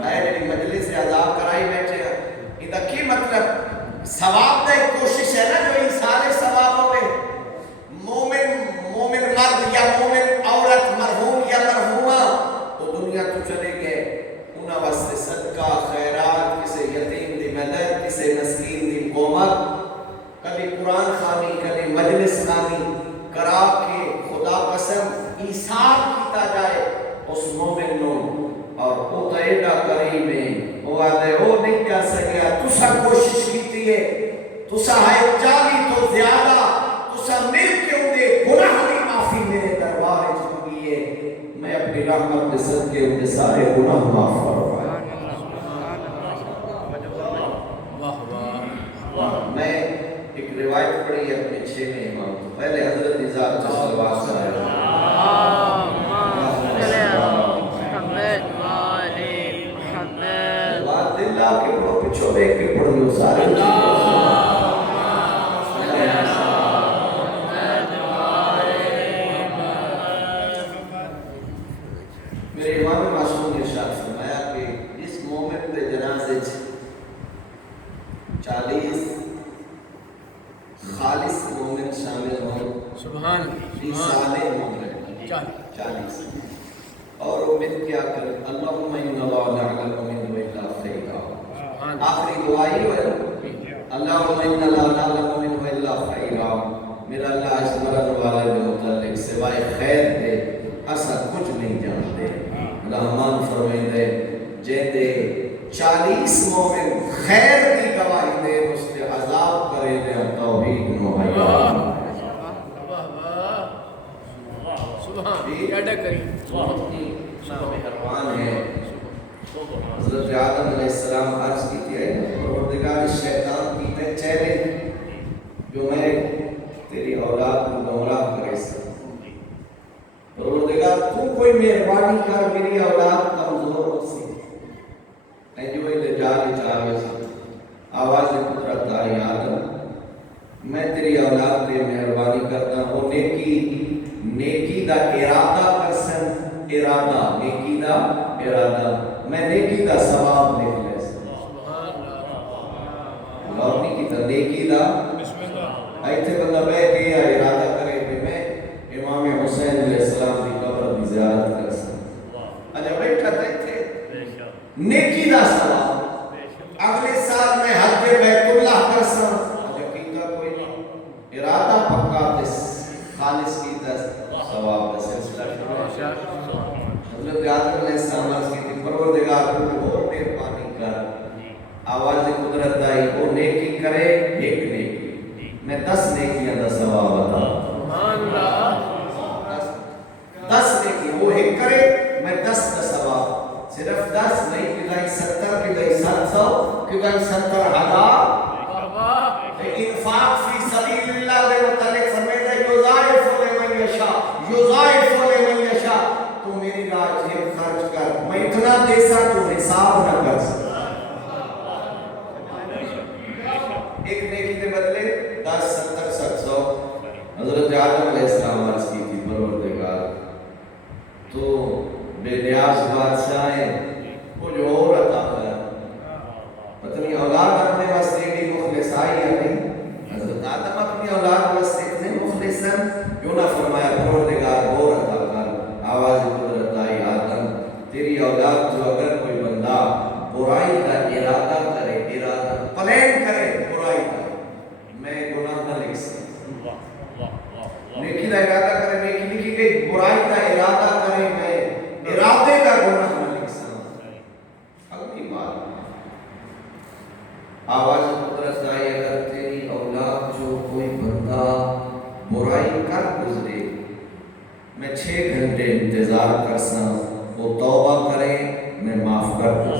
اے جی مجلس ادا کرائی بیٹھے ادا کی مطلب ثواب دے کوشش ہے نا، جو انسان ثواب ہوئے، مومن مرد یا مومن عورت، مرحوم یا مرحومہ، وہ دنیا تو چلے گئے، انہاں واسطے صدقہ خیرات، کسے یتیم دی مدد، کسے مسکین دی قومت، کبھی قرآن خوانی، کبھی مجلس خوانی کرا کے خدا قسم ایثار کیتا جائے اس مومن نو، اور وہ تو ایڈا قریب ہے، وہ آدھے وہ نہیں کر سکیا، تسا کوشش کیتی ہے، تسا ہے 40 تو زیادہ، تسا مل کے ان دے گناہ دی معافی میرے دربار چکی ہے، میں اپنی رحمت کے صدقے ان کے سارے گناہ معاف فرمائے۔ میں ایک روایت پڑھی ہے اپنے 6ویں امام تو پہلے حضرت نظام صلوات سے آئے بات اللہ کے پڑھو پچھو دیکھ کے پڑھ لو سارے میرے امام معصوم نے ارشاد فرمایا کہ اس مومن کے جنازے 40 خالص مومن شامل ہوں، سبحان صالح مومن 40، اور وہ مل کیا کر اللہم انا لا نعلم منہ الا خیرا، آخری دعائی ہوئے اللہم انا لا نعلم منہ الا خیرا، میرا اللہ اس مرن والے کے متعلق سوائے خیر دے ایسا کچھ نہیں جانتے۔ رحمان فرمائیں دے جیندے 40 مومن خیر دی گواہی دے اس کے عذاب کرے دے توحید نو حیات۔ سبحان کیڈا کریم، مہربان ہے۔ حضرت آدم علیہ السلام عرض کی تھی پروردگار شیطان کی تے چہرے جو میں تیری اولاد کو گمراہ کرے سکتا، پروردگار تو کوئی مہربانی کر میری اولاد کمزور ہو سی، اے جو یہ جال چاہے سی آواز قدرت آئی آدم میں تیری اولاد پہ مہربانی کرتا ہوں، نیکی دا ارادہ کرسن، ارادہ نیکی دا ارادہ، میں نیکی دا ثواب نکلے سن، غور نہیں کیتا نیکی دا ایتھے بندہ بے گیا ارادہ کرے کہ میں امام حسین علیہ السلام کی قبر کی زیارت کر سن، اجا بیٹھا تھے مالش کی ثواب کا سلسلہ شروع ہے۔ حضرت آدم علیہ السلام عرض کی تھی پروردگار تو بہت مہربانی کر، آواز قدرت آئی وہ نیکی کرے ایک نیکی میں 10 نیکیاں دا ثواب عطا، سبحان اللہ 10 نیکی وہ ایک کرے میں 10 کا ثواب، صرف 10 نہیں کہ 70 کہ 700 کہ 70,000۔ انفاق فی سبیل اللہ دے متعلق فرمائے یضاعف لمن یشاء، یضاعف لمن یشاء، تو میری راہ جیب خرچ کر، میں اتنا دے سا تو حساب نہ کر سکتا۔ ایک نیکی کے بدلے 10 70 700۔ حضرت آدم علیہ السلام عرض کی تھی پروردگار تو بے نیاز بادشاہ ہے، کچھ اور عطا کر، پتہ نہیں اولاد اپنے واسطے بھی مخلص آئی یا نہیں۔ حضرت آدم اپنی اولاد واسطے اتنے مخلص ہیں، کیوں نہ فرمایا پروردگار اور عطا کر۔ آواز قدرت آئی آدم تیری اولاد جو اگر کوئی بندہ برائی کا ارادہ کرے، ارادہ پلان کرے برائی کا، میں گناہ نہ لکھ سکتا، نیکی کا ارادہ کرے نیکی لکھی گئی، برائی کا ارادہ کرے میں ارادے کا گناہ نہ لکھ سکتا۔ اگلی بات آواز قدرت آئی اگر تیری اولاد جو کوئی بندہ برائی کر گزرے، میں 6 گھنٹے انتظار کرسا، وہ توبہ کرے میں معاف کر دوں۔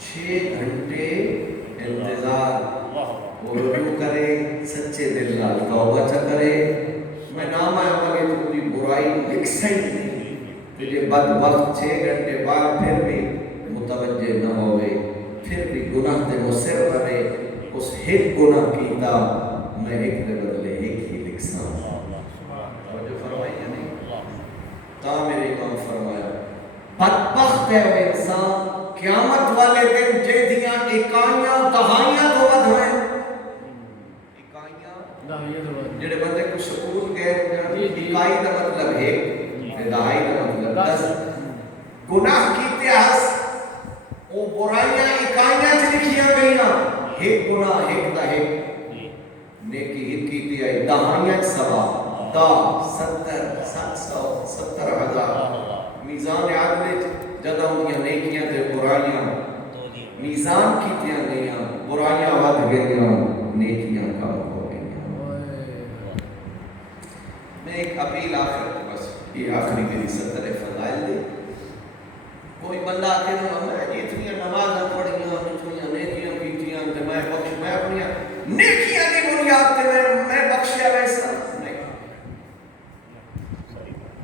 6 گھنٹے انتظار، وہ رجوع کرے سچے دل نال توبہ چا کرے، میں نام عمل تھی برائی لکھ سہی نہیں، تجھے بدبخت 6 گھنٹے بعد پھر بھی متوجہ نہ ہوئے، پھر بھی گناہ تے مصر رہے، اس ایک گناہ کیتا میں ایک دے بدلے ایک ہی لکھ سا۔ اور جو فرمائی ہے نہیں تا میرے امام فرمایا بدبخت ہے وہ انسان قیامت والے دن جیدیاں اکائیاں دہائیاں تو ود ہوئے، اکائیاں جڑے بندے کو سکول گئے اکائی دا مطلب ہے دہائی دا مطلب 10 گناہ کیتے ہس وہ برائیاں اکائیاں چ لکھیاں گئیاں، ایک گناہ ایک دا ایک نیکی ایک کیتی آئی دہائیاں ثواب، 70 700 70,000۔ میزان عادل جدہ ہوندیاں نیکیاں تے برائیاں میزان کیتیاں گئیاں، برائیاں ود گئیاں نیکیاں کم ہو گئیاں۔ میں ایک اپیل آخر بس یہ آخری میری 70 فضائل دے، کوئی بندہ آتے ہیں میں اتنی نماز پڑھیاں اتنی نیکیاں کیتیاں تے میں بخش میں اپنی نیکیاں دی بنیاد تے میں بخشیا ویسا نہیں۔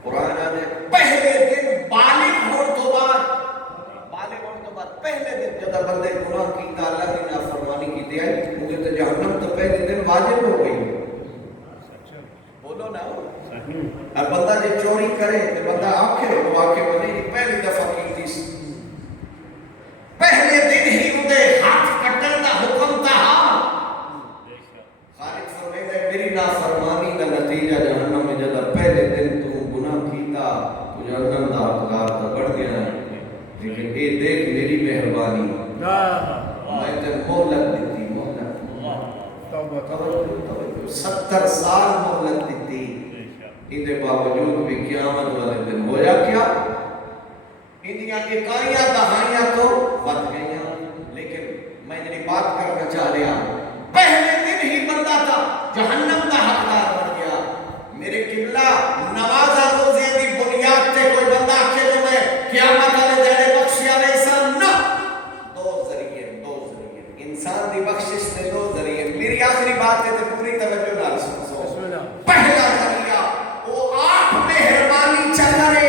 قرآن نے پہلے دن بالغ ہونے تو بعد پہلے دن جب بندے گناہ کیتا اللہ کی نافرمانی کی آئی مجھے تو جہنم تو پہلے دن واجب ہو گئی، بولو نا۔ اور بندہ جے چوری کرے تو بندہ آنکھے وہ آنکھے بنے پہلی دفعہ کی تھی، پہلے دن ہی مجھے ہاتھ کٹن دا حکم تھا۔ خالق فرمائے میری نافرمانی کا نتیجہ جہنم میں جب پہلے دن تو گناہ کیتا تو جہنم دا حقدار تو بڑھ گیا ہے، لیکن اے دیکھ میری مہربانی میں تے مہلت دیتی، مہلت 70 سال مہلت دیتی، ان کے باوجود بھی قیامت والے دن ہویا کیا؟ انہیاں اکائیاں دہائیاں تو بد گئیاں، لیکن میں جنہی بات کرنا چاہ رہا پہلے دن ہی بندہ تھا جہنم دا حقدار بن گیا۔ میرے قبلہ نوازہ روزے دی بنیاد تے کوئی بندہ اکیلے میں قیامت والے دینے بخشیا ویسا نہ، دو ذریعے انسان دی بخشش نے 2 ذریعے۔ میری آخری بات ہے تو پوری توجہ نال سنو۔ پہلا ذریعہ وہ آپ مہربانی چکرے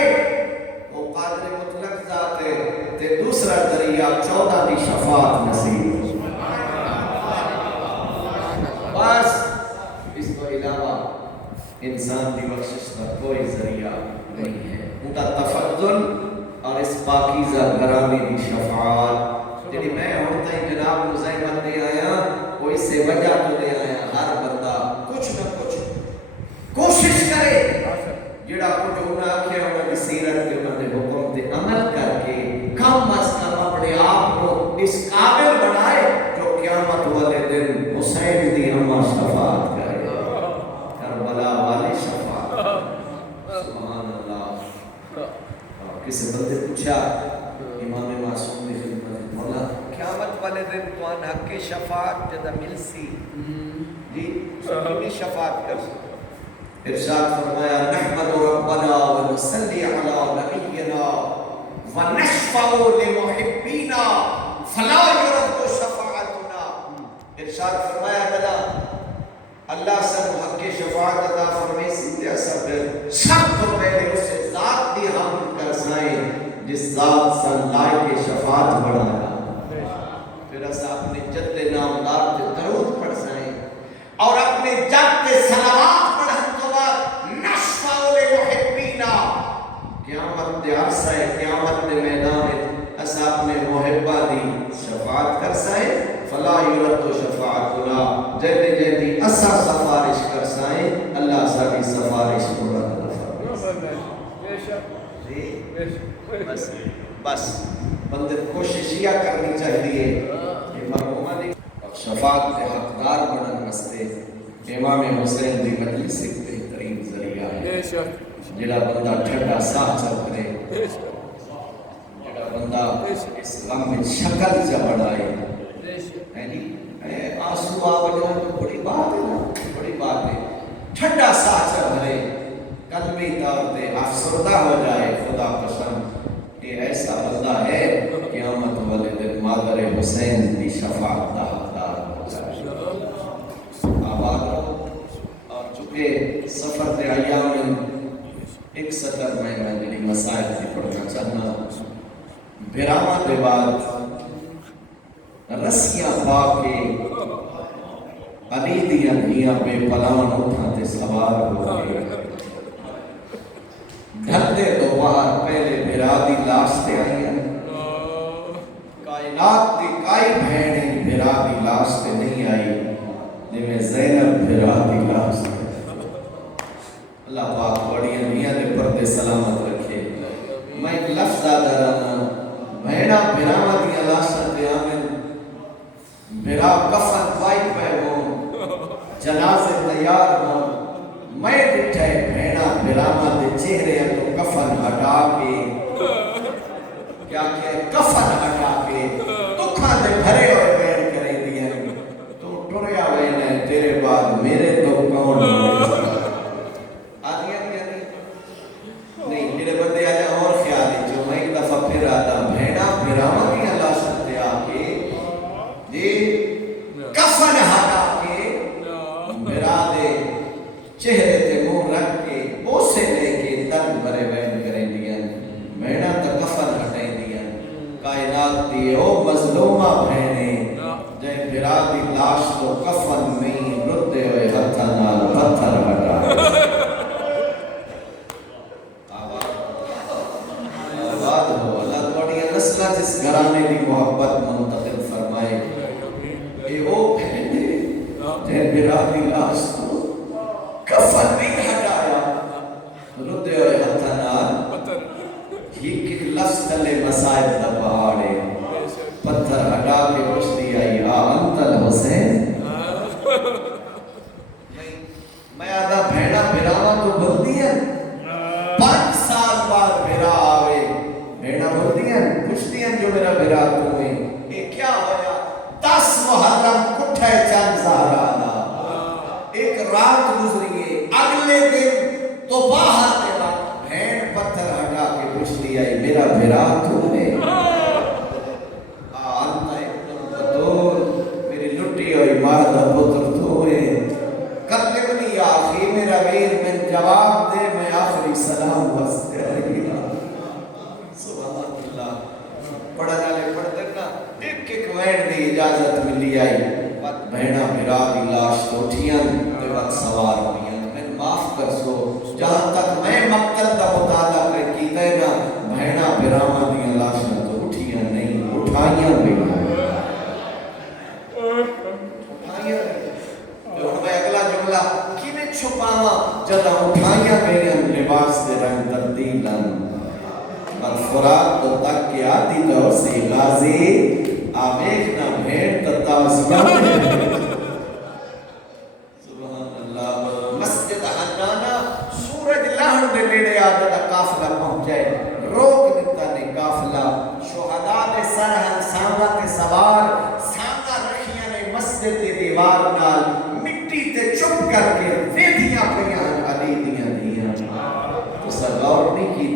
وہ قادر مطلق ذات ہے، تے دوسرا ذریعہ 14 دی شفاعت نصیب۔ بس اس کو علاوہ انسان دی بخشش کا کوئی ذریعہ نہیں ہے۔ ان کا تفضل اور اس پاکیزہ گرامی دی شفاعت جنہی میں ہوتا ہی جناب مزاحمت دے آیا کوئی سے وجہ تو دے آیا، ہر بندہ کچھ نہ کچھ کوشش کرے جڑا کچھ انہاں آکھیا انہاں دی سیرت کے انہاں دے حکم تے عمل کر کے کم از کم اپنے آپ کو اس قابل بنائے جو قیامت والے دن حسین دی اماں شفاعت کرے۔ شفاعت جدا مل سی جی سکینی شفاعت کر سکتے ارشاد فرمایا نحمد ربنا ونصلی علی نبینا ونشفع لمحبینا فلا یرد شفاعتنا ارشاد فرمایا بلا اللہ سے حق کی شفاعت عطا فرمائی سیدھے اثر سب تو پہلے اسے ذات دی حمد کر سائیں جس ذات سے اللہ کے شفاعت بڑھایا پھر اسا اپنے جد نامدار تے درود پڑھ سائیں اور اپنے جد تے صلوات پڑھن تو بعد نشفع لمحبینا قیامت دے عرصہ قیامت دے میدان اسا اپنے محبہ دی شفاعت کر سائیں فلا یرد شفاعتنا جیدے جیدی اسا سفارش کر سائیں اللہ ساری سفارش پورا بس بس بندے کوشش یہ کرنی چاہیے کہ مرحومہ دی شفاعت کے حقدار بنن واسطے امام حسین دی مجلس ایک بہترین ذریعہ ہے جڑا بندہ ٹھنڈا ساہ چل کرے جڑا بندہ اس غم میں شکل چ بڑھائے یعنی آنسو آ بجانا تو بڑی بات ہے نا بڑی بات ہے ٹھنڈا ساہ چ بھرے قلبی طور پہ افسردہ ہو جائے خدا قسم یہ ایسا بندہ ہے قیامت والے دن مادر حسین دی شفاعت دا حقدار ہو جائے آباد رہو اور چونکہ سفر تے ایام میں ایک سطر میں جڑی مسائل تھی پڑھنا چاہنا بھراما دے بعد رسیاں پا کے علی دیاں دیاں بے پلان اٹھاتے سوار ہو گئے ڈھلتے دوپہر پہلے بھرا دی لاش تے آئی کائنات دی کائی بہنیں بھرا دی لاش تے نہیں آئی جی میں زینب بھرا دی لاش تے اللہ پاک بڑی میاں نے پردے سلامت رکھے میں ایک لفظ آدھا رہا بہنا بھرا دی لاش تے آمن بھرا کفن پائی پہ ہوں جنازے تیار ہوں میں ڈٹھے بھینا بھراما دے چہرے تو کفن ہٹا کے کیا کہ کفن ہٹا کے دکھاں دے بھرے ہوئے بیڑ کریں دیا تو ٹریا وینے تیرے بعد میرے تو کون آدھیا کیا نہیں میرے بندے آجا اور خیالی جو میں ایک دفعہ پھر آتا بھینا بھراما دی اللہ سکتے آکے جی کفن ہٹا کے بھرا دے چہرے تے منہ رکھ کے بوسے لے کے تن بھرے بیٹھ کریں دیا مینا تا کفن ہٹیں دیا کائنات دی او مظلومہ بہنے جائے بھرا دی لاش تو کفن نہیں رتے ہوئے ہتھا نال پتھر ہٹا آباد ہو اللہ توڑی نسلہ جس گھرانے دی محبت منتقل فرمائے اے او بہنے جائے بھرا دی لاش تو کفن نہیں ہٹایا رتے ہوئے ہتھا نال ایک لفظ تلے مسائب دا پہاڑے پتھر ہٹا کے پوچھ دیا یا انت الحسین میں آدھا بھیڑا بھراما تو بلدی ہے 5 سال بعد بھیڑا آوے بھیڑا بلدی ہے پوچھتی ہیں جو میرا بھیڑا تمہیں یہ کیا ہویا 10 محرم کٹھے چند زہرا دا ایک رات گزریے اگلے دن تو باہر کے وقت بھیڑ پتھر ہٹا کے پوچھ لیا میرا بھیڑا تمہیں آنتا ایک بطور میری لٹی ہوئی ماردہ پتر توئے کرلمنی آخی میرا ویر میں جواب دے میں آخری سلام واسطے آئی سبحان اللہ پڑھنا لے پڑھ دینا ایک ایک وین دی اجازت ملی آئی بہنا بھرا دی لاش تو اٹھیاں تے وقت سوار ہوئیاں میں معاف کر سو جہاں تک میں مقتل دا مطالعہ کر کیتا ہے نا بہنا بھراما دی لاش تو اٹھیاں نہیں اٹھائیاں بھی اٹھائیاں جو میں اگلا جملہ کی میں چھپاوا جدہ اٹھائیاں میرے لباس دے رنگ تبدیلاً فرات تو تک کی آتی دور سے غازی آمیخنا بھیڑ تتاوزیاں سبحان اللہ مسجد حنانا سورج لہن دے لیڑے آدھا کافلہ پہنچائے روک دیتا نے کافلہ شہداء دے سرحن سامہ تے سوار سامہ رکھیاں نے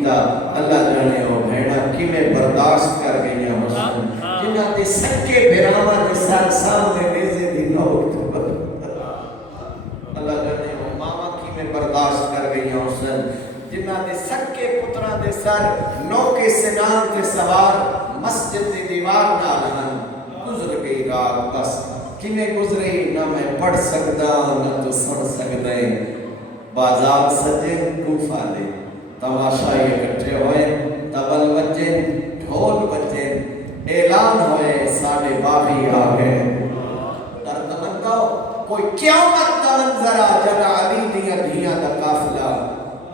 کیتا اللہ جانے ہو بھیڑا کیویں برداشت کر گئی حسن جنہاں دے سکے بھراواں دے سر سامنے نیزے دی نوک اللہ جانے ہو ماما کیویں برداشت کر گئی حسن جنہاں دے سکے پتراں دے سر نوکے سنان تے سوار مسجد دی دیوار نال ہن گزر گئی رات بس کیویں گزری نہ میں پڑھ سکدا نہ تو سن سکدا بازار سجے کوفہ دے تماشائی اکٹھے ہوئے تبل بجے ڈھول بجے اعلان ہوئے ساڑھے باغی آگئے درد مندو کوئی قیامت کا منظرہ جب علی دیا دھیاں دا قافلہ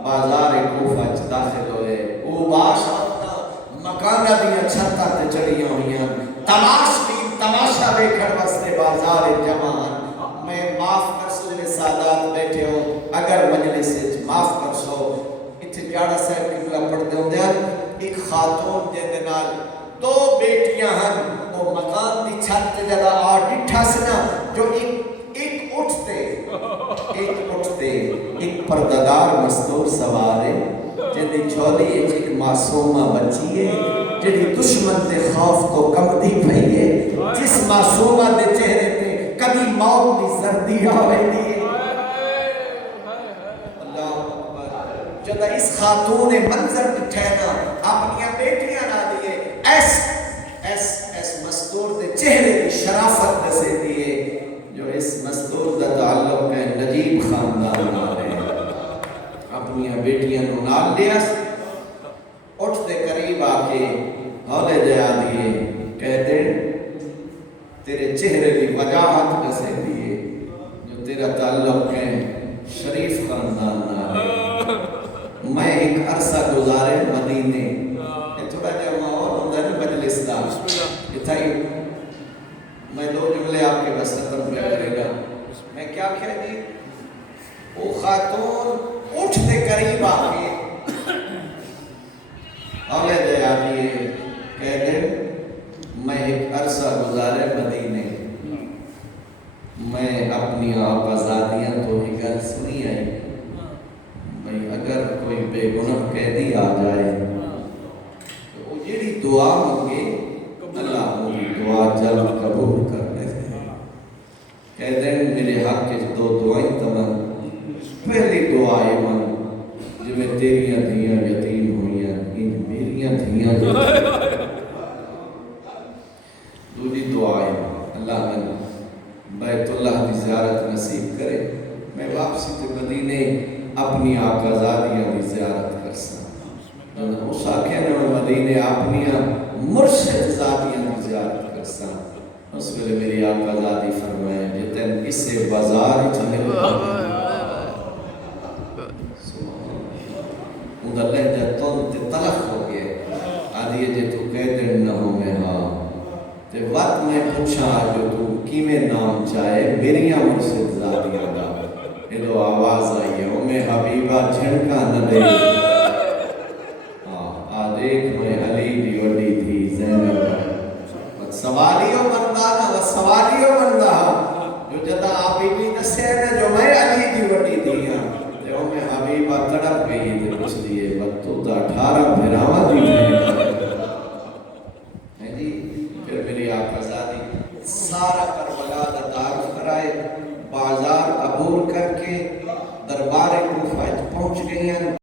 بازار کوفہ داخل ہوئے او باش آتا مکانہ دیا چھتا تے چڑیاں ہوئیاں تماشا دیکھر وستے بازار جمان میں معاف کر سو جنہیں سادات بیٹھے ہو اگر مجلس سے معاف کر سو اتھے جاڑا صاحب کی ملا پڑھتے ہوں دیا ایک خاتون دے دنال دو بیٹیاں ہن وہ مکان دی چھت جدا ڈٹھا سنا جو ایک اٹھتے ایک پردگار مستور سوارے جنہی چھولی ایک معصومہ بچی ہے جنہی دشمن دے خوف تو کم دی پھئی ہے جس معصومہ دے چہرے تے کبھی موت دی زردی آوے دی اللہ اکبر جدہ اس خاتون منظر بٹھینا اپنی بیٹیاں نہ دیئے ایس مستور دے چہرے دی شرافت دسے دیئے جو اس مستور دا تعلق ہے نجیب خاندان نالے اپنی بیٹیاں نو نال لیا اٹھتے قریب آکے ہولے جا دیئے کہتے تیرے چہرے کی وجاہت کسے دیئے جو تیرا تعلق ہے شریف خاندان نالے میں ایک عرصہ گزارے مدینے یہ تھوڑا جا ماحول ہوتا ہے نا مجلس دا یہ تھا میں دو جملے آپ کے بس ختم کیا کرے گا میں کیا کہہ دی وہ خاتون اٹھتے قریب آگے ہولے دے آگے کہہ دے میں ایک عرصہ گزارے مدینے میں اپنی آقازادیاں تو ہی گل سنی آئی میں اگر کوئی بے گناہ قیدی آ جائے تو وہ جیڑی دعا مانگے اللہ میری دعا جلد قبول کر دے کہہ دیں میرے حق کے دو دعائیں تمام پہلی دعا ہے من جو میں تیریاں دھیاں یتیم ہوئیاں ان میریاں دھیاں دوسری دعا ہے اللہ من بیت اللہ کی زیارت نصیب کرے میں واپسی تے مدینے اپنی آقازادیاں کی زیارت کر سا اس آکھے نے مدینے اپنی مرشد ذاتیاں کی زیارت کر سا اس ویلے میری آقازادی فرمائے جتن اسے بازار چلے اندر لہجہ تون تے تلخ ہو گئے آدھیے جے تو کہہ دن نہ ہو میں ہاں تے وقت میں پوچھا جو تو کیمیں نام چاہے میریاں مرشد ذاتیاں دا یہ دو آواز آئی ہے میں حبیبہ جھنکا نہ دے